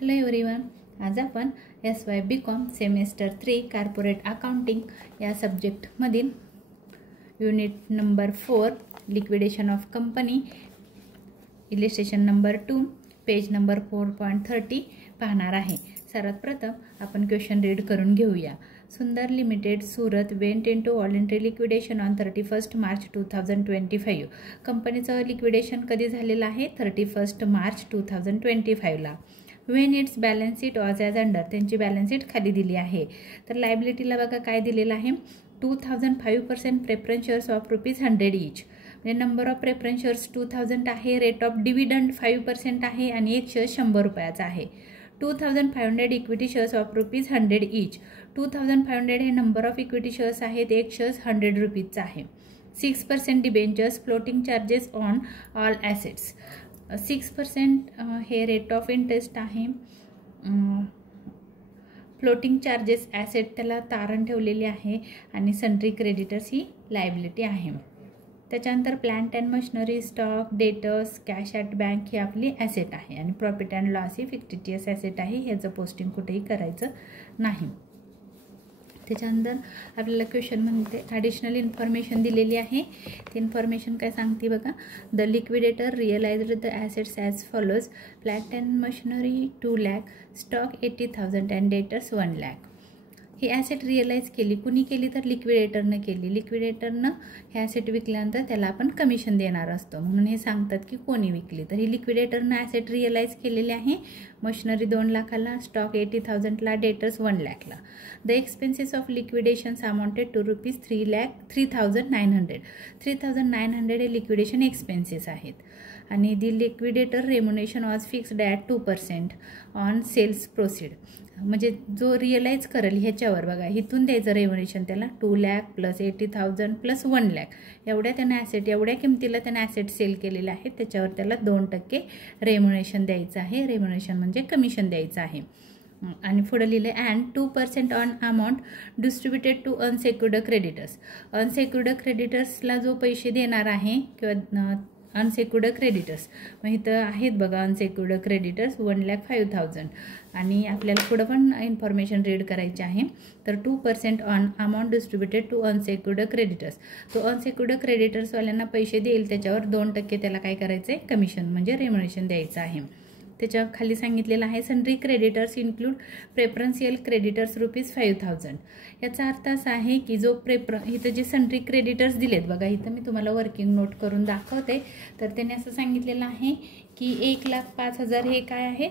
Hello everyone, आज आपण SY BCom semester 3 corporate accounting या सब्जेक्टमधील unit number 4 liquidation of company illustration number 2 page number 4.30 पाहणार आहे। सर्वात प्रथम आपण क्वेश्चन रीड करून घेऊया। सुंदर limited Surat went into voluntary liquidation on 31 March 2025। कंपनीचं लिक्विडेशन कधी झालेलं आहे? 31 मार्च 2025 ला। When it's balance sheet was as under, त्यांची बॅलन्स शीट खाली दिली आहे। तर लायबिलिटीला बघा काय दिलेलं आहे, 2005% प्रेफरन्स शेअर्स ऑफ ₹100 ईच। म्हणजे नंबर ऑफ प्रेफरन्स शेअर्स 2000 आहे, रेट ऑफ डिव्हिडंड 5% आहे आणि एक शेअर 100 रुपयाचा आहे। 2500 इक्विटी शेअर्स ऑफ ₹100 ईच। 2500 हे नंबर ऑफ इक्विटी शेअर्स आहेत, एक शेअर 100 रुपीजचा आहे। 6% debentures, floating charges on all assets. 6% हे रेट ऑफ इंटरेस्ट आहे। फ्लोटिंग चार्जेस ॲसेट त्याला तारण ठेवलेले आहे आणि सन्ड्री क्रेडिटर्स ही लायबिलिटी आहे। त्याच्यानंतर plant and machinery, stock, debtors, cash at bank ही आपली ॲसेट आहे आणि प्रॉफिट अँड लॉस ही फिक्टिटियस ॲसेट आहे, ह्याचं पोस्टिंग कुठेही करायचं नाही। त्याच्यानंतर आपल्याला क्वेश्चनमध्ये ॲडिशनल इन्फॉर्मेशन दिलेली आहे। ती इन्फॉर्मेशन काय सांगते बघा, the liquidator realised the assets as follows, plant and machinery 2 lakh, stock 80,000 and debtors 1 lakh. ही ॲसेट रिअलाइज केली, कुणी केली तर लिक्विडेटरनं केली। लिक्विडेटरनं हे ॲसेट विकल्यानंतर त्याला आपण कमिशन देणार असतो, म्हणून हे सांगतात की कोणी विकली। तर ही लिक्विडेटरनं ॲसेट रिअलाइज केलेली आहे। मशिनरी 2 लाखाला, स्टॉक 80,000ला, डेटर्स 1 लाखला। The expenses of liquidations amounted to ₹3,900। 3,900 हे लिक्विडेशन एक्सपेन्सेस आहेत आणि the liquidator remuneration was fixed at 2% on sales proceed. म्हणजे जो रिअलाइज करेल ह्याच्यावर बघा, इथून द्यायचं रेम्युनेशन त्याला 2 लाख प्लस 80,000 प्लस 1 लाख, एवढ्या त्यानं ॲसेट, एवढ्या किमतीला त्यानं ॲसेट सेल केलेले आहेत, त्याच्यावर त्याला 2% रेम्युनेशन द्यायचं आहे। रेम्युनेशन म्हणजे कमिशन द्यायचं आहे। आणि पुढे लिहिले and 2% on amount distributed to unsecured creditors. Unsecured क्रेडिटर्सला जो पैसे देणार आहे किंवा अनसेक्युर्ड क्रेडिटर्स, मग इथं आहेत बघा अनसेक्युर्ड क्रेडिटर्स 1,05,000 आणि आपल्याला पुढं पण इन्फॉर्मेशन रीड करायची आहे। तर 2% on amount distributed to unsecured creditors, तो अनसेक्युर्ड क्रेडिटर्सवाल्यांना पैसे देईल त्याच्यावर 2% त्याला काय करायचं आहे, कमिशन म्हणजे रेम्युनेशन द्यायचं आहे। त्याच्या खाली सांगितलेलं आहे sundry creditors include preferential creditors ₹5,000। याचा अर्थ असा आहे की जो इथं जे सन्ड्री क्रेडिटर्स दिलेत बघा, इथं मी तुम्हाला वर्किंग नोट करून दाखवते। तर त्याने असं सांगितलेलं आहे की 1,05,000 हे काय आहे,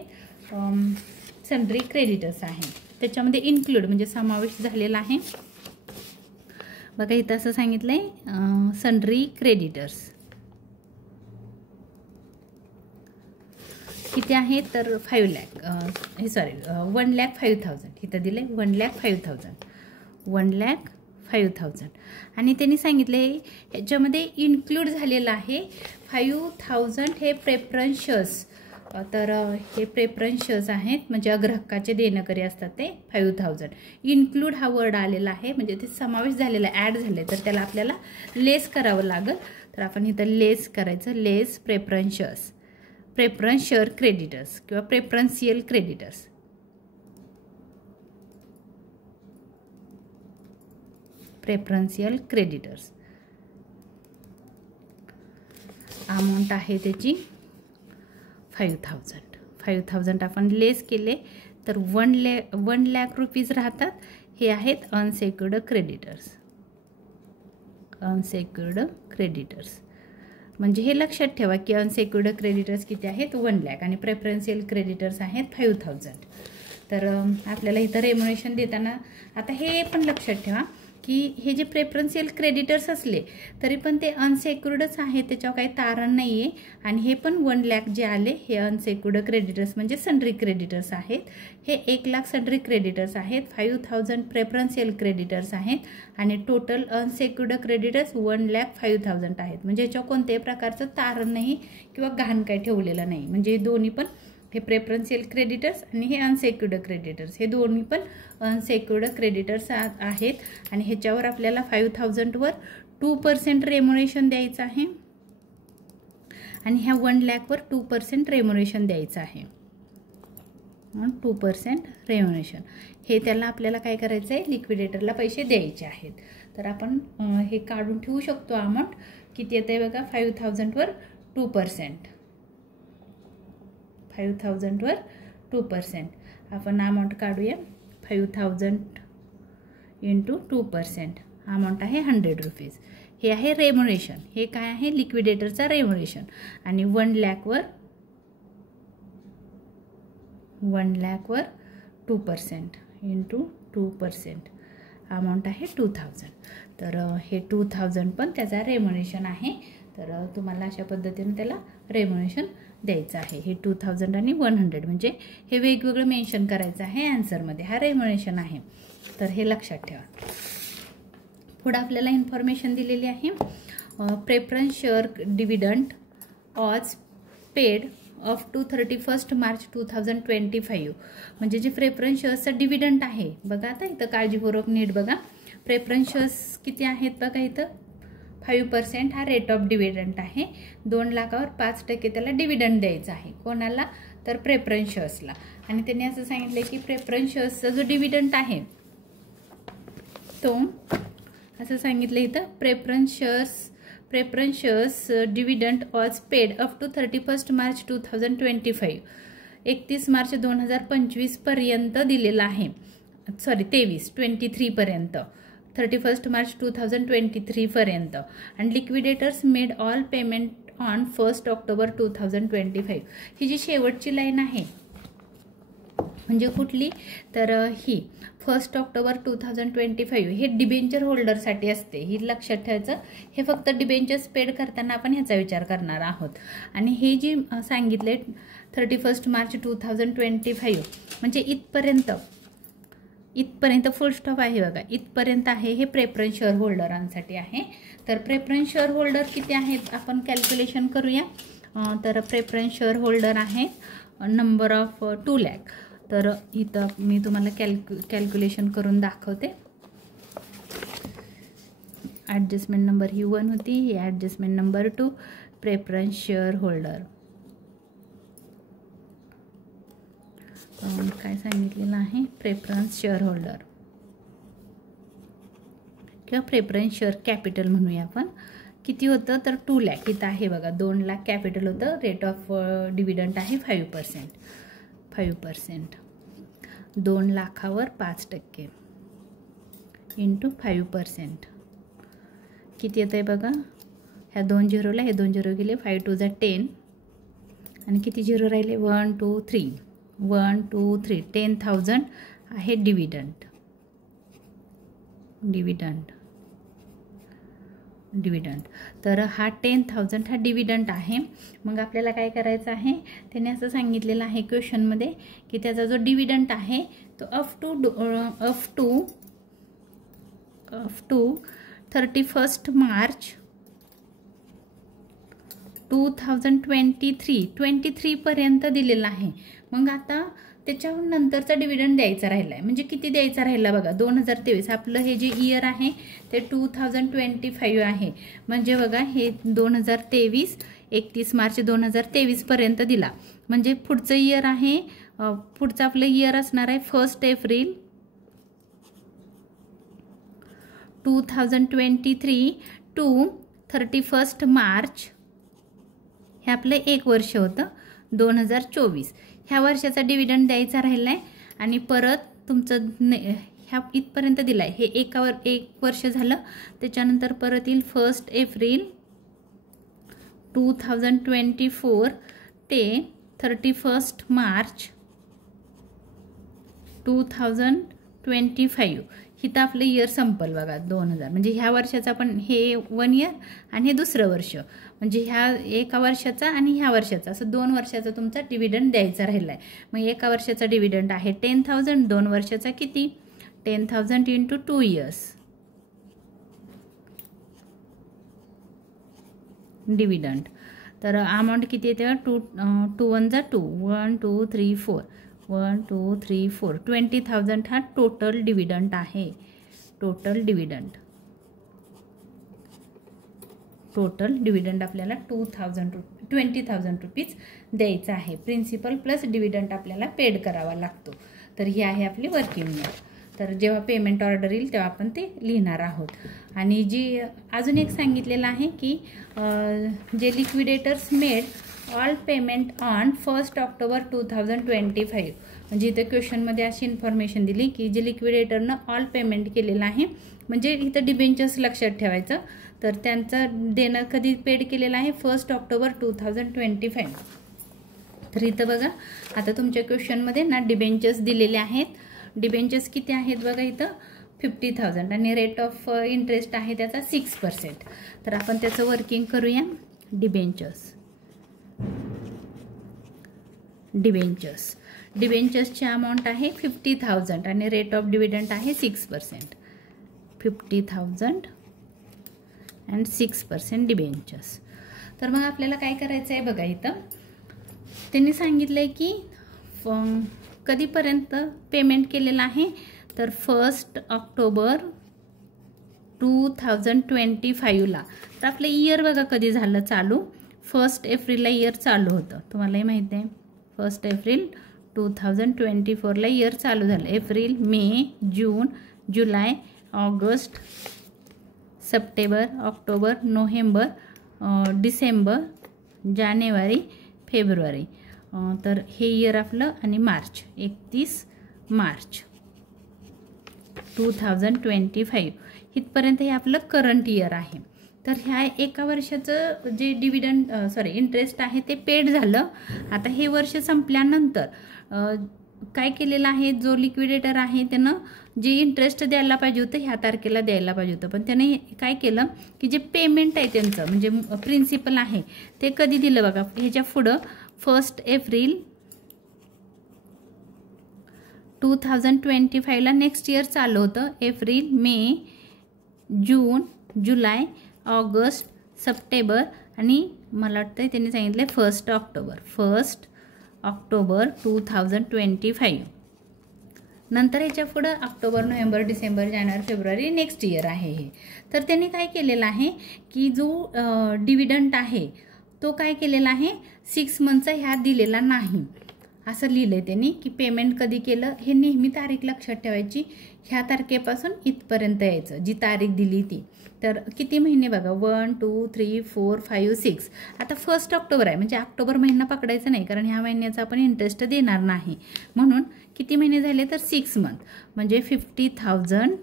सन्ड्री क्रेडिटर्स आहे, त्याच्यामध्ये इन्क्लूड म्हणजे समावेश झालेला आहे बघा। इथं असं सांगितलंय सन्ड्री क्रेडिटर्स किती आहे तर 5 लाख, हे सॉरी 1,05,000 इथं दिले 1,05,000 1,05,000 आणि त्यांनी सांगितले याच्यामध्ये इन्क्लूड झालेलं आहे 5,000 हे प्रेफरन्स शेअर्स। तर हे प्रेफरन्स शेअर्स आहेत म्हणजे अग्रहक्काचे देणेकरी असतात ते 5,000। इन्क्लूड हा वर्ड आलेला आहे म्हणजे ते समावेश झालेला, ॲड झाले, तर त्याला आपल्याला लेस करावं लागेल। तर आपण इथं लेस करायचं, less preference shares, preference share creditors किंवा preferential creditors. Preferential creditors amount आहे त्याची 5,000। 5,000 आपण लेस केले तर 1 लाख रुपीज राहतात, हे आहेत अनसेक्युर्ड क्रेडिटर्स। अनसेक्युर्ड क्रेडिटर्स म्हणजे हे लक्षात ठेवा की अनसेक्युर्ड क्रेडिटर्स किती आहेत 1 लाख आणि प्रेफरन्शियल क्रेडिटर्स आहेत 5,000। तर आपल्याला इथं रेम्युनेशन देताना आता हे पण लक्षात ठेवा की हे जे प्रेफरन्शियल क्रेडिटर्स असले तरी पण ते अनसेक्युर्डच आहे, त्याच्यावर काही तारण नाही आहे। आणि हे पण 1 लाख जे आले हे अनसेक्युर्ड क्रेडिटर्स म्हणजे सन्ड्री क्रेडिटर्स आहेत। हे 1 लाख सन्ड्री क्रेडिटर्स आहेत, 5,000 प्रेफरन्शियल क्रेडिटर्स आहेत आणि टोटल अनसेक्युर्ड क्रेडिटर्स 1,05,000 आहेत। म्हणजे याच्यावर कोणत्याही प्रकारचं तारण नाही किंवा गहाण काही ठेवलेलं नाही। म्हणजे दोन्ही पण हे प्रेफरन्शियल क्रेडिटर्स आणि हे अनसेक्युर्ड क्रेडिटर्स, हे दोन्ही पण अनसेक्युर्ड क्रेडिटर्स आहेत आणि ह्याच्यावर आपल्याला 5,000 वर 2% रेम्युनेशन द्यायचं आहे आणि ह्या 1 लाख वर 2% रेम्युनेशन द्यायचं आहे। 2% रेम्युनरेशन. हे त्याला आपल्याला काय करायचं आहे, लिक्विडेटरला पैसे द्यायचे आहेत. तर आपण हे काढून ठेवू शकतो. अमाऊंट किती येते आहे बघा, 5000वर 2%. 5000वर 2% आपण अमाऊंट काढूया. 5000 इंटू 2% अमाऊंट आहे 100 रुपीज. हे आहे रेम्युनरेशन. हे काय आहे, लिक्विडेटरचा रेम्युनरेशन. आणि 1 लाखवर 2% इंटू 2% अमाऊंट आहे 2000. तर हे 2000 पण त्याचा रेम्युनरेशन आहे. तर तुम्हाला अशा पद्धतीने त्याला रेम्युनरेशन द्यायचं आहे. हे 2000 आणि 100 म्हणजे हे वेगवेगळं मेन्शन करायचं आहे आन्सरमध्ये. हा रेम्युनरेशन आहे. तर हे लक्षात ठेवा. पुढे आपल्याला इन्फॉर्मेशन दिलेली आहे. Preference share dividend was paid up to 31 March 2025. म्हणजे जे प्रेफरन्स शेअर्सचं डिव्हिडंड आहे बघा, आता इथं काळजीपूर्वक नीट बघा. प्रेफरन्स शेअर्स किती आहेत बघा, इथं 5% हा रेट ऑफ डिव्हिडंड आहे. 2 लाखावर 5% त्याला डिव्हिडंड द्यायचा आहे. कोणाला, तर प्रेफरन्स शेअर्सला. आणि त्यांनी असं सांगितलं की प्रेफरन्स शेअर्सचा जो डिव्हिडंड आहे तो असं सांगितलं इथं, preference shares dividend was paid up to 31 March 2025. 31 March 2025 पर्यंत दिलेला आहे. 23 पर्यंत, 31 मार्च 2023 पर्यंत. आणि liquidators made all payment on 1 October 2025. ही जी शेवटची लाईन आहे म्हणजे कुठली, तर ही 1 ऑक्टोबर 2025 हे डिबेंचर होल्डरसाठी असते. ही लक्षात ठेवायचं. हे फक्त डिबेंचर्स पेड करताना आपण ह्याचा विचार करणार आहोत. आणि हे जी सांगितले 31 मार्च 2025 म्हणजे इथपर्यंत फुल स्टॉप आहे बघा, इथपर्यंत आहे. हे प्रेफरन्स शेअर होल्डरांसाठी आहे. तर प्रेफरन्स शेअर होल्डर किती आहेत आपण कॅल्क्युलेशन करूया. तर प्रेफरन्स शेअर होल्डर आहे नंबर ऑफ 2 लाख. तर इथं मी तुम्हाला कॅल्क्युलेशन करून दाखवते. ॲडजस्टमेंट नंबर ही 1 होती, ही adjustment number 2. Preference share holder काय सांगितलेलं आहे, प्रेफरन्स शेअर होल्डर किंवा प्रेफरन्स शेअर कॅपिटल म्हणूया आपण. किती होतं तर 2 लाख. इथं आहे बघा 2 लाख कॅपिटल होतं. रेट ऑफ डिव्हिडंड आहे 5%. 2 लाखावर 5% इंटू 5%. किती येतं आहे बघा, ह्या 2 झिरोला हे 2 झिरो गेले, 5 2 जा 10 आणि किती झिरो राहिले, 1 2 3 1 2 3 10,000 आहे डिव्हिडंड. तर हा 10,000 हा डिव्हिडंड आहे. मग आपल्याला काय करायचं आहे, त्याने असं सांगितलेलं आहे क्वेश्चनमध्ये की त्याचा जो डिव्हिडंड आहे तो अप टू 31 मार्च 2023 पर्यंत दिलेला आहे. मग आता त्याच्यानंतरचा डिव्हिडंड द्यायचा राहिला आहे. म्हणजे किती द्यायचा राहिला बघा, 2023. आपलं हे जे इयर आहे ते 2025 आहे. म्हणजे बघा हे 2023 31 मार्च 2023 पर्यंत दिला. म्हणजे पुढचं इयर आहे, पुढचं आपलं इयर असणार आहे 1 एप्रिल 2023 टू 31 मार्च. हे आपलं 1 वर्ष होतं 2024. ह्या वर्षाचा डिव्हिडंड द्यायचा राहिला आहे. आणि परत तुमचं ह्या इथपर्यंत दिला आहे. हे 1 वर्ष झालं. त्याच्यानंतर परत येईल 1 एप्रिल 2024 ते 31 मार्च 2025. हिथं आपलं इयर संपल बघा 2000. म्हणजे ह्या वर्षाचा पण हे 1 इयर आणि हे दुसरं वर्ष. म्हणजे ह्या 1 वर्षाचा आणि ह्या वर्षाचा असं 2 वर्षाचा तुमचा डिव्हिडंड द्यायचा राहिला आहे. मग 1 वर्षाचा डिव्हिडंड आहे 10,000. 2 वर्षाचा किती, 10,000 इंटू 2 इयर्स डिव्हिडंड. तर अमाऊंट किती येते, 2 1 जा 2 1 2 3 4 1 2 3 4 20,000 हा टोटल डिव्हिडंड आहे. टोटल डिव्हिडंड आपल्याला 2,000 20,000 रुपीज द्यायचं आहे. प्रिन्सिपल प्लस डिव्हिडंड आपल्याला पेड करावा लागतो. तर ही आहे आपली वर्किंग नोट. तर जेव्हा पेमेंट ऑर्डर येईल तेव्हा आपण ते लिहिणार आहोत. आणि जी अजून एक सांगितलेलं आहे की जे liquidators made all payment on 1 October 2025. म्हणजे इथं क्वेश्चनमध्ये अशी इन्फॉर्मेशन दिली की जे लिक्विडेटरनं ऑल पेमेंट केलेलं आहे, म्हणजे इथं डिबेंचर्स लक्षात ठेवायचं. तर त्यांचं देणं कधी पेड केलेलं आहे 1 ऑक्टोबर 2025. तर इथं बघा आता तुमच्या क्वेश्चनमध्ये ना डिबेंचर्स दिलेले आहेत. डिबेंचर्स किती आहेत बघा इथं 50,000 आणि रेट ऑफ इंटरेस्ट आहे त्याचा 6%. तर आपण त्याचं वर्किंग करूया. डिबेंचर्सची अमाऊंट आहे 50,000 आणि रेट ऑफ डिव्हिडंड आहे 6%. 50,000 अँड 6% डिबेंचर्स. तर मग आपल्याला काय करायचं आहे बघा इथं त्यांनी सांगितलंय की कधीपर्यंत पेमेंट केलेलं आहे. तर 1 ऑक्टोबर 2025ला. तर आपलं इयर बघा कधी झालं चालू 1 एप्रिलला इयर चालू होतं. तुम्हालाही माहिती आहे 1 एप्रिल 2024ला इयर चालू झालं. April, May, June, July, August, September, October, November, December, जानेवारी, फेब्रुवारी. तर हे इयर आपलं आणि मार्च 31 मार्च 2025 इथपर्यंत हे आपलं करंट इयर आहे. तर ह्या एका वर्षाचं जे डिव्हिडंड इंटरेस्ट आहे ते पेड झालं. आता हे वर्ष संपल्यानंतर काय केलेलं आहे जो लिक्विडेटर आहे त्यानं जे इंटरेस्ट द्यायला पाहिजे होतं ह्या तारखेला द्यायला पाहिजे होतं, पण त्याने काय केलं की जे पेमेंट आहे त्यांचं म्हणजे प्रिन्सिपल आहे ते कधी दिलं बघा ह्याच्या पुढं 1 एप्रिल 2025ला नेक्स्ट इयर चालू होतं. April, May, June, July, August, September आणि मला वाटतं त्यांनी सांगितलं 1 ऑक्टोबर 2025. नंतर ह्याच्या पुढं ऑक्टोबर, नोव्हेंबर, डिसेंबर, जानेवारी, फेब्रुवारी नेक्स्ट इयर आहे हे. तर त्यांनी काय केलेलं आहे की जो डिव्हिडंड आहे तो काय केलेला आहे 6 मंथचा ह्या दिलेला नाही असं लिहिलंय त्यांनी की पेमेंट कधी केलं हे नेहमी तारीख लक्षात ठेवायची. ह्या तारखेपासून इथपर्यंत यायचं जी तारीख दिली ती. तर किती महिने बघा 1 2 3 4 5 6. आता 1 ऑक्टोबर आहे म्हणजे ऑक्टोबर महिना पकडायचा नाही कारण ह्या महिन्याचा आपण इंटरेस्ट देणार नाही. म्हणून किती महिने झाले तर 6 मंथ म्हणजे 50,000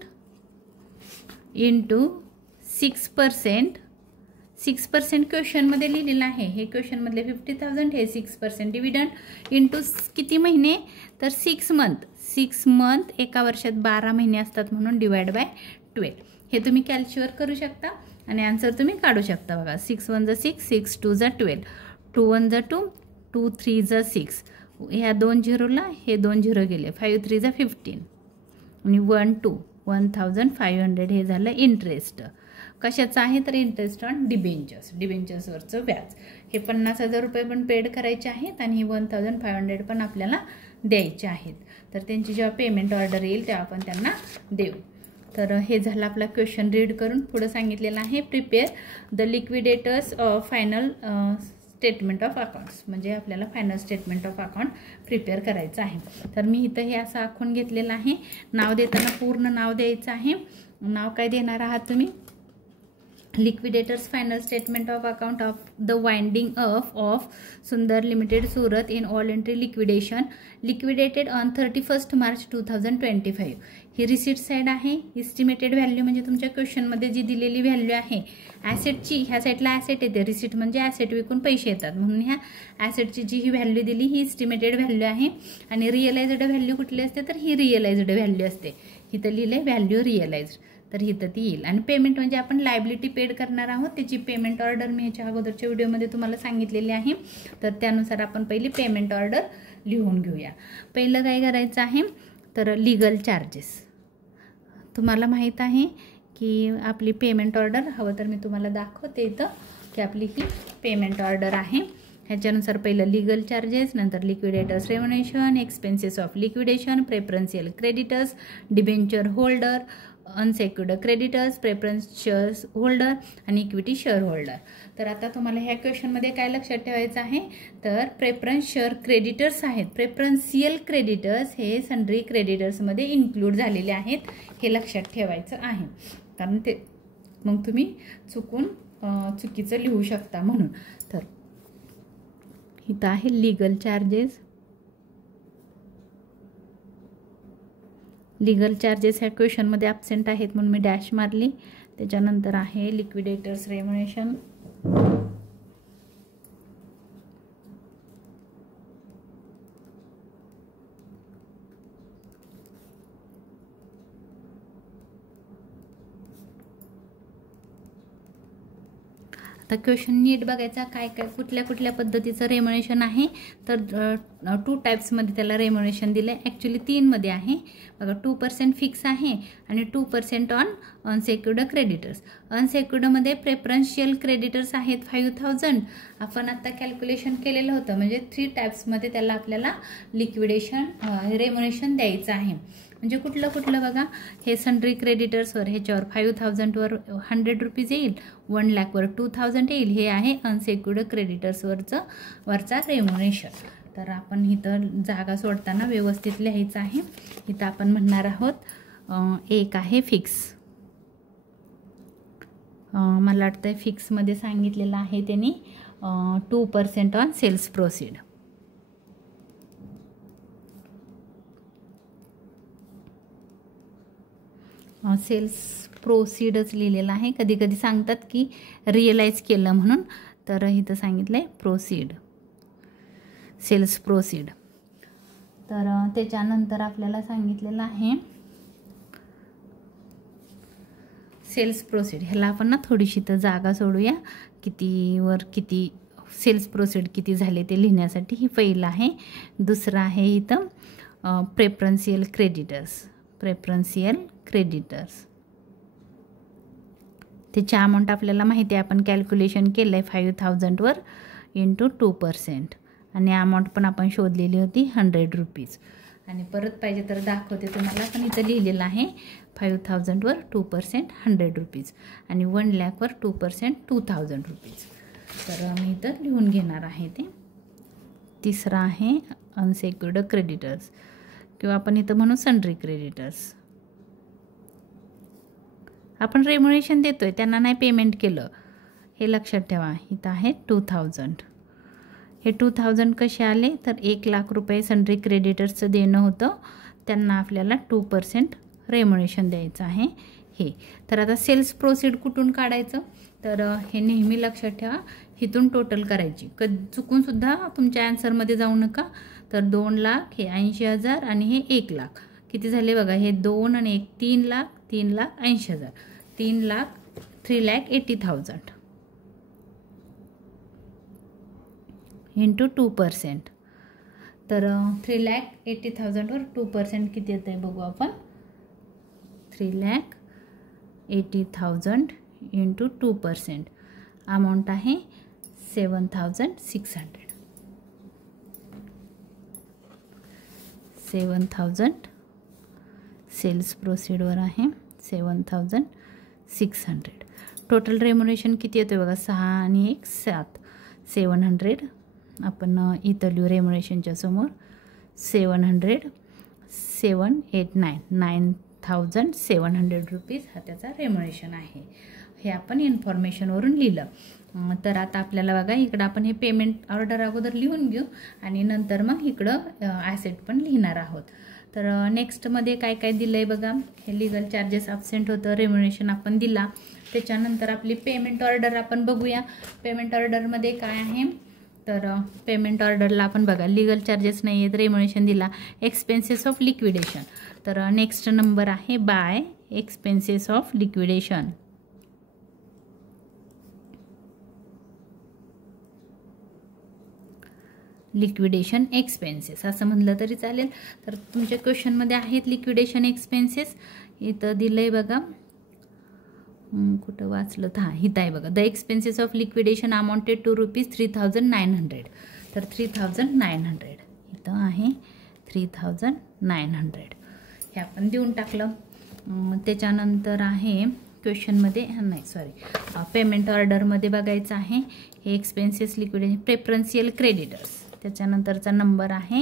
इंटू 6%. 6% क्वेश्चनमध्ये लिहिलेलं आहे. हे क्वेश्चनमधले 50,000 हे 6% डिव्हिडंड इंटू किती महिने तर 6 मंथ. 6 मंथ एका वर्षात 12 महिने असतात म्हणून डिवाइड बाय 12. हे तुम्ही कॅल्क्युलेट करू शकता आणि आन्सर तुम्ही काढू शकता बघा. 6 1 जा 6, 6 2 जा 12, 2 1 जा 2, 2 3 जा 6. ह्या 2 झिरोला हे 2 झिरो गेले. 5 3 जा 15 आणि 1 2 1,500 हे झालं इंटरेस्ट. कशाचं आहे तर इंटरेस्ट ऑन डिबेंचर्सवरचं व्याज. हे 50,000 रुपये पण पेड करायचे आहेत आणि हे 1,500 पण आपल्याला द्यायचे आहेत. तर त्यांची जेव्हा पेमेंट ऑर्डर येईल तेव्हा आपण त्यांना देऊ. तर हे झालं आपला क्वेश्चन रीड करून. पुढे सांगितलेलं आहे prepare the liquidators final statement of accounts. म्हणजे आपल्याला final statement of account prepare करायचं आहे. तर मी इथं हे असं आखून घेतलेलं आहे. नाव देताना पूर्ण नाव द्यायचं आहे. नाव काय देणार आहात तुम्ही liquidators final statement of account of the winding up of Sundar Limited Surat in all entry liquidation liquidated on 31st March 2025. He receipt side आहे. इस्टिमेटेड व्हॅल्यू म्हणजे तुमच्या क्वेश्चनमध्ये जी दिलेली व्हॅल्यू आहे ॲसेटची ह्या साईडला ॲसेट येते. रिसीट म्हणजे ॲसेट विकून पैसे येतात म्हणून ह्या ॲसेटची जी ही व्हॅल्यू दिली ही इस्टिमेटेड व्हॅल्यू आहे. आणि रिअलाइज्ड व्हॅल्यू कुठली असते तर ही रिअलाइज्ड व्हॅल्यू असते. इथं लिहिले व्हॅल्यू रिअलाइज्ड तर इथं ती येईल. आणि पेमेंट म्हणजे आपण लायबिलिटी पेड करणार आहोत त्याची पेमेंट ऑर्डर मी ह्याच्या अगोदरच्या व्हिडिओमध्ये तुम्हाला सांगितलेली आहे. तर त्यानुसार आपण पहिली पेमेंट ऑर्डर लिहून घेऊया. पहिलं काय करायचं आहे तर लीगल चार्जेस. तुम्हाला माहीत आहे की आपली पेमेंट ऑर्डर हवं तर मी तुम्हाला दाखवते इथं की आपली ही पेमेंट ऑर्डर आहे. ह्याच्यानुसार पहिलं लीगल चार्जेस, नंतर liquidators remuneration, expenses of liquidation, preferential creditors, debenture holder, unsecured creditors, preference shares holder आणि इक्विटी शेअर होल्डर. तर आता तुम्हाला ह्या क्वेश्चनमध्ये काय लक्षात ठेवायचं आहे, तर प्रेफरन्स शेअर क्रेडिटर्स आहेत, प्रेफरन्शियल क्रेडिटर्स हे सन्ड्री क्रेडिटर्समध्ये इन्क्लूड झालेले आहेत, हे लक्षात ठेवायचं आहे. कारण ते मग तुम्ही चुकीचं लिहू शकता म्हणून. तर इथं आहे लीगल चार्जेस. लीगल चार्जेस ह्या क्वेश्चनमध्ये ॲब्सेंट आहेत म्हणून मी डॅश मारली. त्याच्यानंतर आहे लिक्विडेटर्स रेम्युनेशन. आता क्वेश्चन नीट बघायचा, काय काय कुठल्या पद्धतीचं रेम्युनेशन आहे. तर 2 टाईप्समध्ये त्याला रेम्युनेशन दिलं आहे. ॲक्च्युली 3मध्ये आहे बघा. 2% फिक्स आहे आणि 2% ऑन अनसेक्युर्ड क्रेडिटर्स. अनसेक्युर्डमध्ये प्रेफरन्शियल क्रेडिटर्स आहेत 5000. आपण आता कॅल्क्युलेशन केलेलं होतं, म्हणजे 3 टाईप्समध्ये त्याला आपल्याला लिक्विडेशन रेम्युनेशन द्यायचं आहे. म्हणजे कुठलं बघा, हे सन्ड्री क्रेडिटर्सवर ह्याच्यावर 5000वर 100 रुपीज येईल, 1 लाखवर 2000 येईल. हे आहे अनसेक्युर्ड क्रेडिटर्सवरचा रेम्युनेशन. तर आपण इथं जागा सोडताना व्यवस्थित लिहायचं आहे. इथं आपण म्हणणार आहोत एक आहे फिक्स. मला वाटतं फिक्समध्ये सांगितलेलं आहे त्यांनी 2% ऑन सेल्स प्रोसीड. सेल्स प्रोसीडच लिहिलेलं आहे. कधी कधी सांगतात की रिअलाइज केलं म्हणून, तर इथं सांगितलं आहे प्रोसीड, सेल्स प्रोसीड. तर त्याच्यानंतर आपल्याला सांगितलेलं आहे सेल्स प्रोसीड. ह्याला आपण ना थोडीशी तर जागा सोडूया, किती सेल्स प्रोसीड किती झाले ते लिहिण्यासाठी. ही पहिलं आहे. दुसरं आहे इथं प्रेफरन्शियल क्रेडिटर्स. त्याची अमाऊंट आपल्याला माहिती आहे, आपण कॅल्क्युलेशन केलं आहे 5000वर इंटू 2%. आणि अमाऊंट पण आपण शोधलेली होती 100 रुपीज. आणि परत पाहिजे तर दाखवते तुम्हाला, पण इथं लिहिलेलं आहे 5000वर 2% 100 रुपीज आणि 1 लाखवर 2% 2000 रुपीज. तर मी इथं लिहून घेणार आहे ते. तिसरा आहे अनसेक्युर्ड क्रेडिटर्स किंवा आपण इथं म्हणू सन्ड्री क्रेडिटर्स. आपण रेम्युनेशन देतोय, त्यांना नाही पेमेंट केलं, हे लक्षात ठेवा. इथं आहे 2000. हे 2000 कसे आले, तर 1 लाख रुपये सन्ड्री क्रेडिटर्सचं देणं होतं, त्यांना आपल्याला 2% रेम्युनेशन द्यायचं आहे हे. तर आता सेल्स प्रोसीड कुठून काढायचं, तर हे नेहमी लक्षात ठेवा, इथून टोटल करायची. चुकूनसुद्धा तुमच्या ॲन्सरमध्ये जाऊ नका. तर 2 लाख, हे 80,000 आणि हे 1 लाख किती झाले बघा. हे 2 आणि 1 3 लाख, 3,80,000, 3,80,000 इंटू 2%. तर 3,80,000वर 2% किती येतं आहे बघू आपण. 3,80,000 इंटू 2%. अमाऊंट आहे 7,600. 7,000 सेल्स प्रोसीडवर आहे 7,600. टोटल रेम्युनेशन किती येतं बघा, 6 आणि 1 7, 700. आपण इथं लिहू रेम्युनेशनच्या समोर 700, 7 8 9, 9,700 रुपीज हा त्याचा रेम्युनेशन आहे. हे आपण इन्फॉर्मेशनवरून लिहिलं. तर आता आपल्याला बघा इकडं आपण हे पेमेंट ऑर्डर अगोदर लिहून घेऊ आणि नंतर मग इकडं ॲसेट पण लिहिणार आहोत. तर नेक्स्टमध्ये काय काय दिलं आहे बघा. हे लिगल चार्जेस ॲब्सेंट होतं, रेम्युनेशन आपण दिला. त्याच्यानंतर आपली पेमेंट ऑर्डर आपण बघूया. पेमेंट ऑर्डरमध्ये काय आहे, तर पेमेंट ऑर्डरला आपण बघा लिगल चार्जेस नाही आहेत, रेम्युनेशन दिला, एक्सपेन्सेस ऑफ लिक्विडेशन. तर नेक्स्ट नंबर आहे by expenses of liquidation. Liquidation expenses असं म्हणलं तरी चालेल. तर तुमच्या क्वेश्चनमध्ये आहेत लिक्विडेशन एक्सपेन्सेस. इथं दिलं आहे बघा, कुठं वाचलं, हां इथं आहे बघा. The expenses of liquidation amounted to ₹3,900. तर 3,900 इथं आहे 3,900 हे आपण देऊन टाकलं. त्याच्यानंतर आहे क्वेश्चनमध्ये पेमेंट ऑर्डरमध्ये बघायचं आहे हे एक्सपेन्सेस लिक्विडेशन प्रेफरन्शियल क्रेडिटर्स. त्याच्यानंतरचा नंबर आहे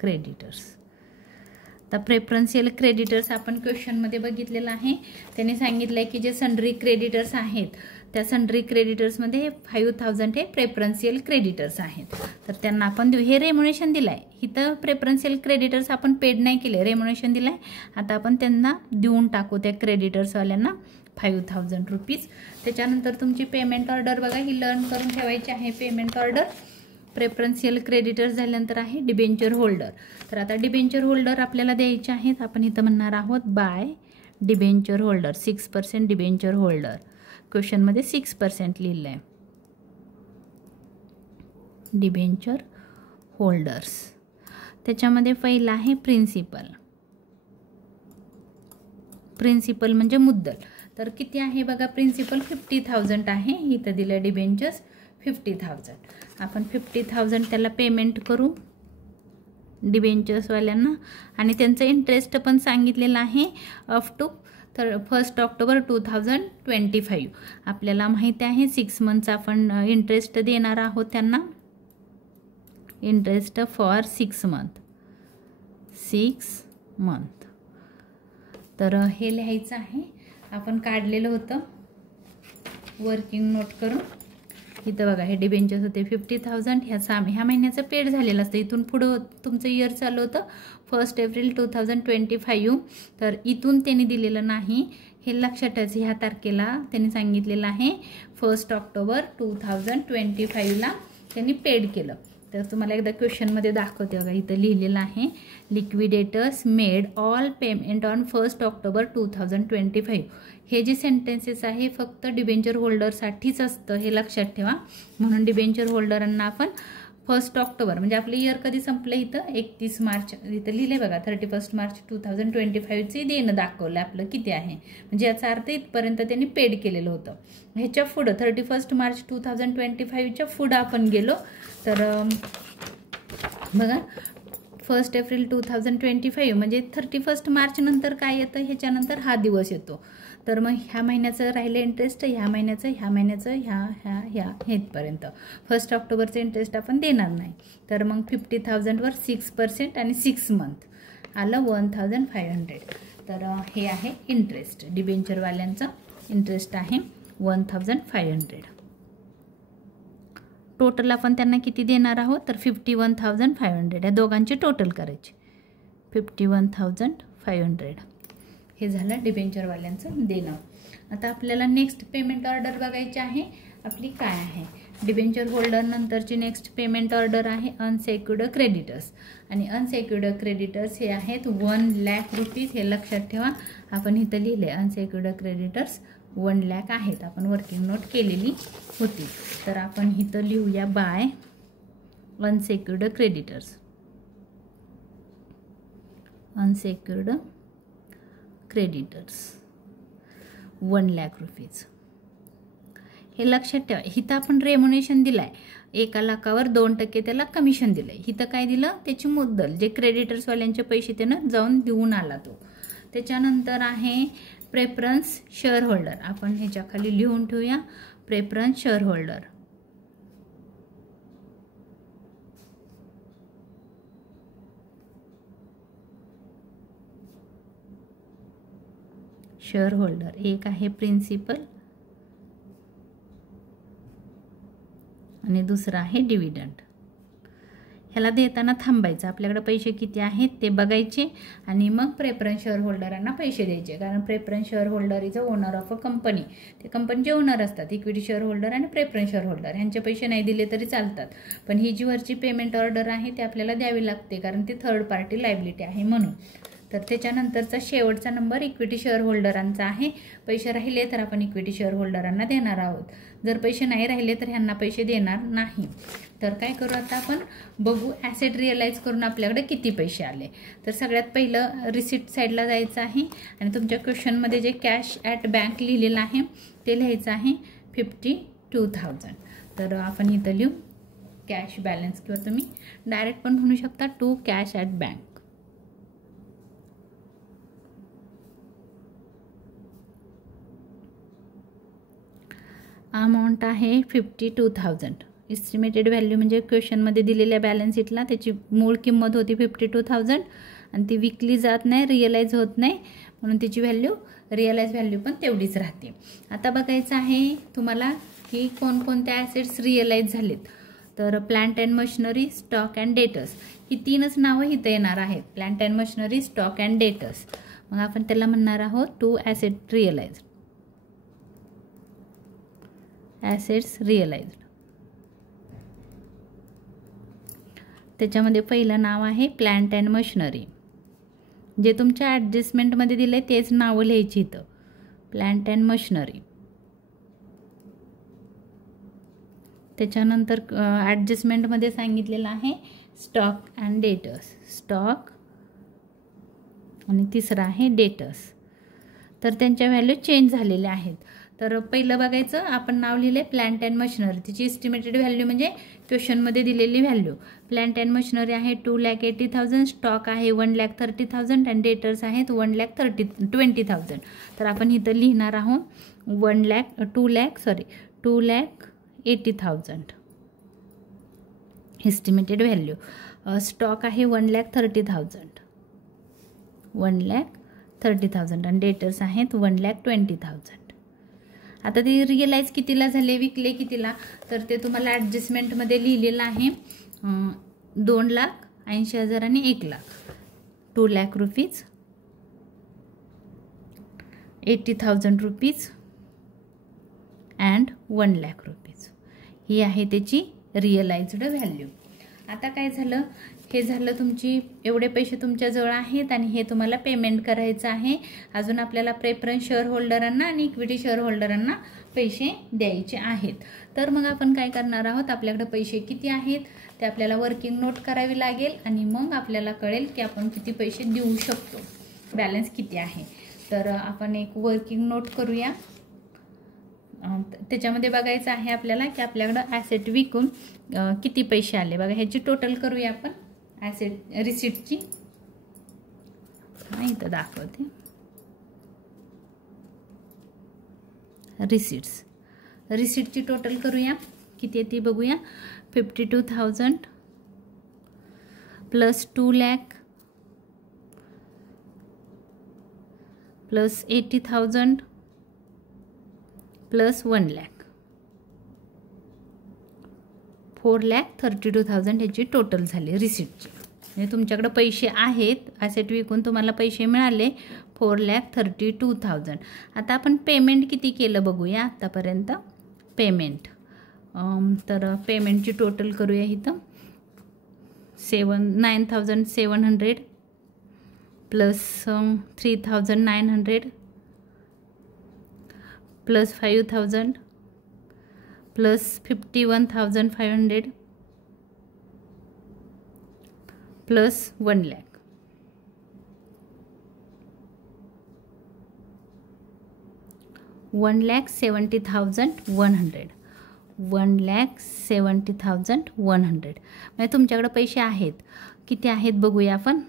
क्रेडिटर्स. आता प्रेफरन्शियल क्रेडिटर्स आपण क्वेश्चनमध्ये बघितलेलं आहे. त्याने सांगितलं आहे की जे सन्ड्री क्रेडिटर्स आहेत त्या सन्ड्री क्रेडिटर्समध्ये 5000 हे प्रेफरन्शियल क्रेडिटर्स आहेत. तर त्यांना आपण देऊ. हे रेम्युनेशन दिलं आहे. इथं प्रेफरन्शियल क्रेडिटर्स आपण पेड नाही केले, रेम्युनेशन दिलं आहे. आता आपण त्यांना देऊन टाकू त्या क्रेडिटर्सवाल्यांना 5000 रुपीज. त्याच्यानंतर तुमची पेमेंट ऑर्डर बघा ही लर्न करून ठेवायची आहे. पेमेंट ऑर्डर प्रेफरन्शियल क्रेडिटर्स झाल्यानंतर आहे डिबेंचर होल्डर. तर आता डिबेंचर होल्डर आपल्याला द्यायचे आहेत. आपण इथं म्हणणार आहोत by debenture holder 6% debenture holder. क्वेश्चनमध्ये 6% लिहिलं आहे. Debenture holders. त्याच्यामध्ये पहिला आहे प्रिन्सिपल. प्रिन्सिपल म्हणजे मुद्दल. तर किती आहे बघा प्रिन्सिपल 50,000 आहे. इथं दिलं डिबेंचर्स 50,000. आपण 50,000 त्याला पेमेंट करू डिबेंचर्सवाल्यांना आणि त्यांचं इंटरेस्ट पण सांगितलेलं आहे अप टू 1 ऑक्टोबर 2025. आपल्याला माहिती आहे 6 मंथचा आपण इंटरेस्ट देणार आहोत त्यांना. Interest for 6 month. तर हे लिहायचं आहे. आपण काढलेलं होतं वर्किंग नोट करून. इथं बघा हे डिबेंचर्स होते 50,000. ह्या महिन्याचं पेड झालेलं असतं. इथून पुढं तुमचं इयर चालू होतं 1 एप्रिल 2025. तर इथून त्यांनी दिलेलं नाही हे लक्षात ठेवायचं. ह्या तारखेला त्यांनी सांगितलेलं आहे 1 ऑक्टोबर 2025ला त्यांनी पेड केलं. तर तुम्हाला एकदा क्वेश्चनमध्ये दाखवते बघा. इथं लिहिलेलं आहे liquidators made all payment on 1 October 2025. हे जे सेंटेन्सेस आहे फक्त डिबेंचर होल्डरसाठीच असतं हे लक्षात ठेवा. म्हणून डिबेंचर होल्डरांना आपण 1 ऑक्टोबर म्हणजे आपलं इयर कधी संपलं इथं 31 मार्च इथं लिहिले बघा 31 मार्च 2025चे देणं दाखवलं आपलं किती आहे. म्हणजे याचा अर्थ इथपर्यंत त्यांनी पेड केलेलं होतं. ह्याच्या पुढं 31 मार्च 2025च्या पुढं आपण गेलो तर बघा 1 एप्रिल 2025 म्हणजे 31 मार्च नंतर काय येतं ह्याच्यानंतर हा दिवस येतो. तर मग ह्या महिन्याचं राहिलं इंटरेस्ट ह्या महिन्याचं ह्या हेपर्यंत 1 ऑक्टोबरचं इंटरेस्ट आपण देणार नाही. तर मग 50,000वर 6% आणि 6 मंथ आलं 1500. तर हे आहे इंटरेस्ट. डिबेंचरवाल्यांचं इंटरेस्ट आहे 1500. टोटल आपण त्यांना किती देणार आहोत तर 51,500. या दोघांची टोटल करायची 51,500. हे झालं डिबेंचरवाल्यांचं देणं. आता आपल्याला नेक्स्ट पेमेंट ऑर्डर बघायची आहे आपली काय आहे. डिबेंचर होल्डर नंतरची नेक्स्ट पेमेंट ऑर्डर आहे अनसेक्युर्ड क्रेडिटर्स. आणि अनसेक्युर्ड क्रेडिटर्स हे आहेत 1 लाख रुपीज. हे लक्षात ठेवा. आपण इथं लिहिले अनसेक्युर्ड क्रेडिटर्स 1 लाख आहेत. आपण वर्किंग नोट केलेली होती. तर आपण इथं लिहूया by unsecured creditors. Unsecured creditors 1 लाख रुपीज. हे लक्षात ठेवा. इथं आपण रेम्युनेशन दिलाय 1 लाखावर 2% त्याला कमिशन दिलंय. इथं काय दिलं त्याची मुद्दल जे क्रेडिटर्सवाल्यांचे पैसे त्यानं जाऊन देऊन आला तो. त्याच्यानंतर आहे प्रेफरन्स शेअर होल्डर. आपण ह्याच्या खाली लिहून ठेवूया preference share holder. Share holder एक आहे प्रिन्सिपल आणि दुसरा आहे डिव्हिडंड. ह्याला देताना थांबायचं. आपल्याकडे पैसे किती आहेत ते बघायचे आणि मग प्रेफरन्स शेअर होल्डरांना पैसे द्यायचे. कारण preference share holder is a owner of a company. ते कंपनीचे ओनर असतात. इक्विटी शेअर होल्डर आणि प्रेफरन्स शेअर होल्डर ह्यांचे पैसे नाही दिले तरी चालतात. पण ही जी वरची पेमेंट ऑर्डर आहे ते आपल्याला द्यावी लागते कारण ती थर्ड पार्टी लायबिलिटी आहे म्हणून. तर त्याच्यानंतरचा शेवटचा नंबर इक्विटी शेअर होल्डरांचा आहे. पैसे राहिले तर आपण इक्विटी शेअर होल्डरांना देणार आहोत. जर पैसे नाही राहिले तर ह्यांना पैसे देणार नाही. तर काय करू आता आपण बघू ॲसेट रिअलाइज करून आपल्याकडे किती पैसे आले. तर सगळ्यात पहिलं रिसिप्ट साईडला जायचं आहे आणि तुमच्या क्वेश्चनमध्ये जे कॅश ॲट बँक लिहिलेलं आहे ते लिहायचं आहे 52,000. तर आपण इथं लिहू कॅश बॅलन्स किंवा तुम्ही डायरेक्ट पण म्हणू शकता to cash at bank. Amount आहे 52,000. इस्टिमेटेड व्हॅल्यू म्हणजे क्वेश्चनमध्ये दिलेल्या बॅलन्स शीटला त्याची मूळ किंमत होती 52,000 आणि ती विकली जात नाही, रिअलाइज होत नाही, म्हणून त्याची व्हॅल्यू रिअलाइज व्हॅल्यू पण तेवढीच राहते. आता बघायचं आहे तुम्हाला की कोणकोणत्या ॲसेट्स रिअलाइज झालेत. तर plant and machinery, stock and debtors ही तीनच नावं इथं येणार आहेत. Plant and machinery, stock and debtors. मग आपण त्याला म्हणणार आहोत to asset realise. Assets realised. त्याच्यामध्ये पहिलं नाव आहे प्लांट अँड मशिनरी. जे तुमच्या ॲडजस्टमेंटमध्ये दिलं आहे तेच नावं लिहायची इथं. Plant and machinery. त्याच्यानंतर ॲडजस्टमेंटमध्ये सांगितलेलं आहे स्टॉक अँड डेटर्स. स्टॉक आणि तिसरं आहे डेटर्स. तर त्यांच्या व्हॅल्यू चेंज झालेल्या आहेत. तर पहिलं बघायचं, आपण नाव लिहिले प्लांट अँड मशिनरी. त्याची इस्टिमेटेड व्हॅल्यू म्हणजे क्वेश्चनमध्ये दिलेली व्हॅल्यू. प्लांट अँड मशिनरी आहे 2,80,000, स्टॉक आहे 1,30,000 आणि डेटर्स आहेत 1,20,000. तर आपण इथं लिहिणार आहोत 2,80,000 इस्टिमेटेड व्हॅल्यू. स्टॉक आहे 1,30,000 आणि डेटर्स आहेत 1,20,000. आता ते रिअलाइज कितीला झाले, विकले कितीला, तर ते तुम्हाला ॲडजस्टमेंटमध्ये लिहिलेलं आहे 2,80,000 आणि 1,00,000. 2,00,000 रुपीज, 80,000 रुपीज अँड 1,00,000 रुपीज. ही आहे त्याची रिअलाइज्ड व्हॅल्यू. आता काय झालं, हे झालं तुमची एवढे पैसे तुमच्याजवळ आहेत आणि हे तुम्हाला पेमेंट करायचं आहे. अजून आपल्याला प्रेफरन्स शेअर होल्डरांना आणि इक्विटी शेअर होल्डरांना पैसे द्यायचे आहेत. तर मग आपण काय करणार आहोत, आपल्याकडे पैसे किती आहेत ते आपल्याला वर्किंग नोट करावी लागेल आणि मग आपल्याला कळेल की आपण किती पैसे देऊ शकतो, बॅलन्स किती आहे. तर आपण एक वर्किंग नोट करूया. त्याच्यामध्ये बघायचं आहे आपल्याला की आपल्याकडं ॲसेट विकून किती पैसे आले. बघा ह्याची टोटल करूया आपण ॲसेट रिसिप्टची. इथं दाखवते रिसिप्टची टोटल करूया किती आहे ती बघूया. 52,000 प्लस 2,00,000 प्लस 80,000 प्लस 1,00,000 4,32,000 ह्याची टोटल झाली रिसिप्टची. म्हणजे तुमच्याकडे पैसे आहेत, ॲसेट विकून तुम्हाला पैसे मिळाले 4,32,000. आता आपण पेमेंट किती केलं बघूया आत्तापर्यंत. पेमेंट तर पेमेंटची टोटल करूया इथं 9,700 प्लस 3,900 प्लस 5,000 प्लस 51,500 प्लस 1,00,000. 1,70,100. 1,70,100 म्हणजे तुमच्याकडे पैसे आहेत. किती आहेत बघूया आपण.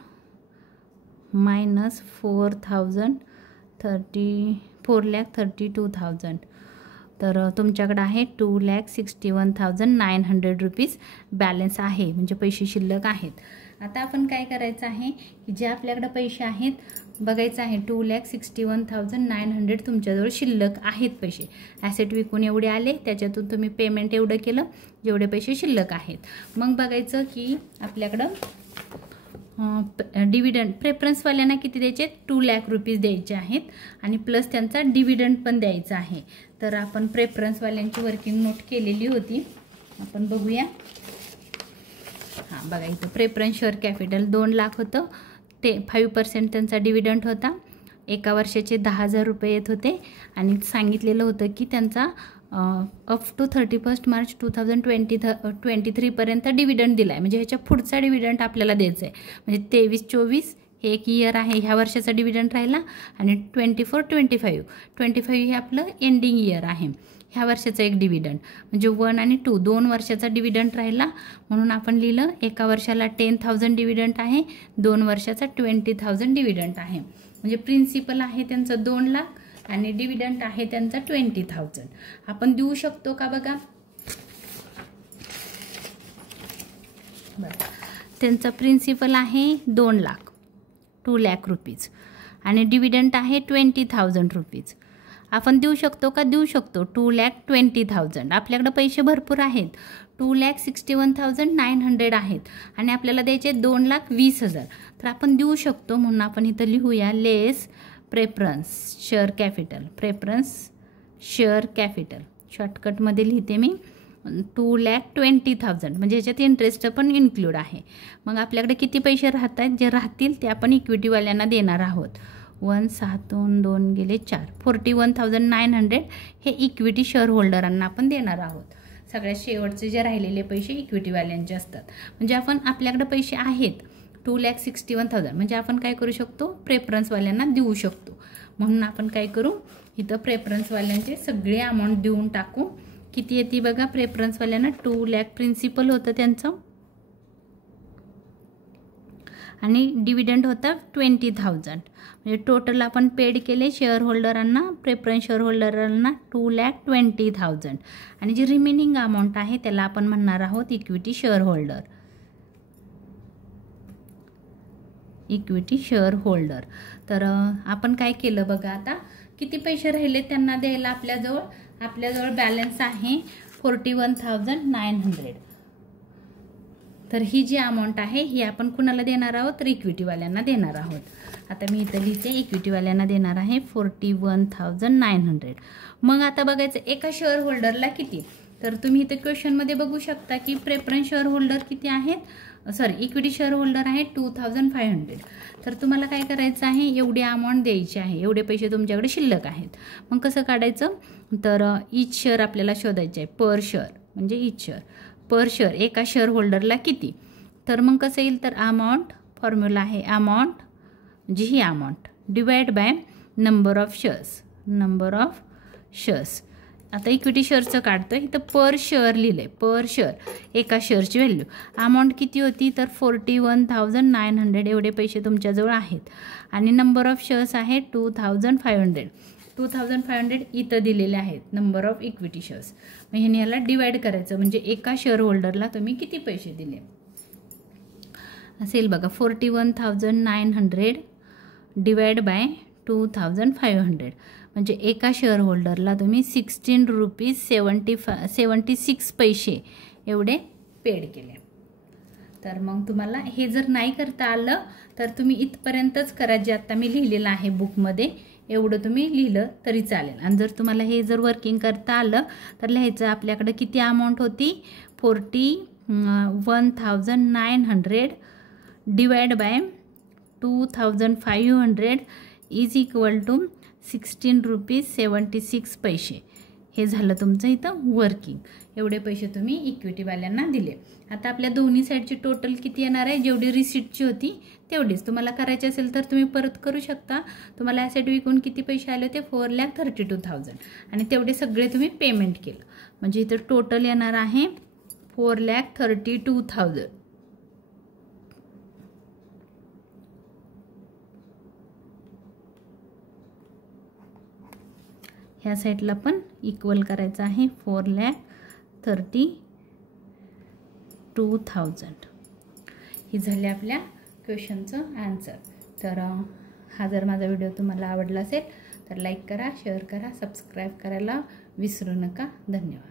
मायनस 4,32,000. तर तुमच्याकडे आहे 2,61,900 रुपीज बॅलन्स आहे, म्हणजे पैसे शिल्लक आहेत. आता आपण काय करायचं आहे की जे आपल्याकडे पैसे आहेत बघायचं आहे. 2,61,900 तुमच्याजवळ शिल्लक आहेत पैसे. ॲसेट विकून एवढे आले, त्याच्यातून तुम्ही पेमेंट एवढं केलं, जेवढे पैसे शिल्लक आहेत. मग बघायचं की आपल्याकडं डिव्हिडंड प्रेफरन्सवाल्यांना किती द्यायचे, 2,00,000 रुपीज द्यायचे आहेत आणि प्लस त्यांचा डिव्हिडंड पण द्यायचा आहे. तर आपण प्रेफरन्सवाल्यांची वर्किंग नोट केलेली होती, आपण बघूया. हां बघा इथं प्रेफरन्स शेअर कॅपिटल 2,00,000 होतं, ते 5% त्यांचा डिव्हिडंड होता. एका वर्षाचे 10,000 रुपये येत होते आणि सांगितलेलं होतं की त्यांचा अप टू 31 मार्च 2023पर्यंत डिव्हिडंड दिला आहे. म्हणजे ह्याच्या पुढचा डिव्हिडंड आपल्याला द्यायचा आहे. म्हणजे 23-24 हे एक इयर आहे, ह्या वर्षाचा डिव्हिडंड राहिला आणि 24-25 हे आपलं एंडिंग इयर आहे. ह्या वर्षाचा एक डिव्हिडंड, म्हणजे 1 आणि 2 2 वर्षाचा डिव्हिडंड राहिला, म्हणून आपण लिहिलं एका वर्षाला 10,000 डिव्हिडंड आहे, 2 वर्षाचा 20,000 डिव्हिडंड आहे. म्हणजे प्रिन्सिपल आहे त्यांचं 2 लाख आणि डिव्हिडंड आहे त्यांचा 20,000. आपण देऊ शकतो का बघा. बरं, त्यांचा प्रिन्सिपल आहे 2 लाख 2 लाख रुपीज आणि डिव्हिडंड आहे 20,000 रुपीज. आपण देऊ शकतो का? देऊ शकतो. 2,20,000. आपल्याकडे पैसे भरपूर आहेत. 2,61,900 आहेत आणि आपल्याला द्यायचे 2,20,000. तर आपण देऊ शकतो, म्हणून आपण इथं लिहूया less preference share capital. Preference share capital शॉर्टकटमध्ये लिहिते मी 2,20,000. म्हणजे याच्यात इंटरेस्ट पण इन्क्लूड आहे. मग आपल्याकडे किती पैसे राहत आहेत, जे राहतील ते आपण इक्विटीवाल्यांना देणार आहोत. 1 6 2 गेले 4 41,900 हे इक्विटी शेअर होल्डरांना आपण देणार आहोत. सगळ्यात शेवटचे जे राहिलेले पैसे इक्विटीवाल्यांचे असतात. म्हणजे आपण आपल्याकडे पैसे आहेत 2,61,000. म्हणजे आपण काय करू शकतो, प्रेफरन्सवाल्यांना देऊ शकतो. म्हणून आपण काय करू, इथं प्रेफरन्सवाल्यांचे सगळे अमाऊंट देऊन टाकू. किती येते बघा प्रेफरन्सवाल्यांना, 2 लाख प्रिन्सिपल होतं त्यांचं आणि डिव्हिडंड होता 20,000. म्हणजे टोटल आपण पेड केले शेअर होल्डरांना, प्रेफरन्स शेअर होल्डरांना 2,20,000 आणि जी रिमेनिंग अमाऊंट आहे त्याला आपण म्हणणार आहोत equity share holder. Equity share holder. तर आपण काय केलं बघा, आता किती पैसे राहिले त्यांना द्यायला आपल्याजवळ बॅलन्स आहे 41,900. तर ही जी अमाऊंट आहे ही आपण कुणाला देणार आहोत, तर इक्विटीवाल्यांना देणार आहोत. आता मी इथं लिहिते इक्विटीवाल्यांना देणार आहे 41,900. मग आता बघायचं एका शेअर होल्डरला किती. तर तुम्ही इथे क्वेश्चनमध्ये बघू शकता की प्रेफरन्स शेअर होल्डर किती आहेत, इक्विटी शेअर होल्डर आहे 2,500. तर तुम्हाला काय करायचं आहे, एवढी अमाऊंट द्यायची आहे, एवढे पैसे तुमच्याकडे शिल्लक आहेत. मग कसं काढायचं, तर इच शेअर आपल्याला शोधायचं आहे. पर शेअर म्हणजे इच शेअर, पर शेअर एका शेअर होल्डरला किती. तर मग कसं येईल, तर अमाऊंट फॉर्म्युला आहे अमाऊंट म्हणजे ही amount divide by number of shares. आता इक्विटी शेअरचं काढतो आहे, तर पर शेअर लिहिलं आहे. पर शेअर एका शेअरची व्हॅल्यू. अमाऊंट किती होती, तर 41,900 एवढे पैसे तुमच्याजवळ आहेत आणि नंबर ऑफ शेअर्स आहे 2,500. 2,500 इथं दिलेले आहेत नंबर ऑफ इक्विटी शेअर्स. मग ह्याने याला डिवाइड करायचं, म्हणजे एका शेअर होल्डरला तुम्ही किती पैसे दिले असेल बघा. 41,900 डिवाइड बाय 2,500 म्हणजे एका शेअर होल्डरला तुम्ही 16 रुपीज 76 पैसे एवढे पेड केले. तर मग तुम्हाला हे जर नाही करता आलं तर तुम्ही इथपर्यंतच करा, जे आता मी लिहिलेलं आहे बुकमध्ये एवढं तुम्ही लिहिलं तरी चालेल. आणि जर तुम्हाला हे जर वर्किंग करता आलं तर लिहायचं आपल्याकडे किती अमाऊंट होती, 41,900 divide by 2,500 is equal to 16 rupees 76 पैसे. हे झालं तुमचं इथं वर्किंग. एवढे पैसे तुम्ही इक्विटीवाल्यांना दिले. आता आपल्या दोन्ही साईडची टोटल किती येणार आहे, जेवढी रिसीटची होती तेवढीच. तुम्हाला करायचे असेल तर तुम्ही परत करू शकता. तुम्हाला ॲसेट विकून किती पैसे आले होते, 4,32,000 आणि तेवढे सगळे तुम्ही पेमेंट केलं. म्हणजे इथं टोटल येणार आहे 4,32,000. ह्या साईडला पण इक्वल करायचं आहे 4,32,000. ही झाली आपल्या क्वेश्चनचं आन्सर. तर हा जर माझा व्हिडिओ तुम्हाला आवडला असेल तर लाईक करा, शेअर करा, सबस्क्राईब करायला विसरू नका. धन्यवाद.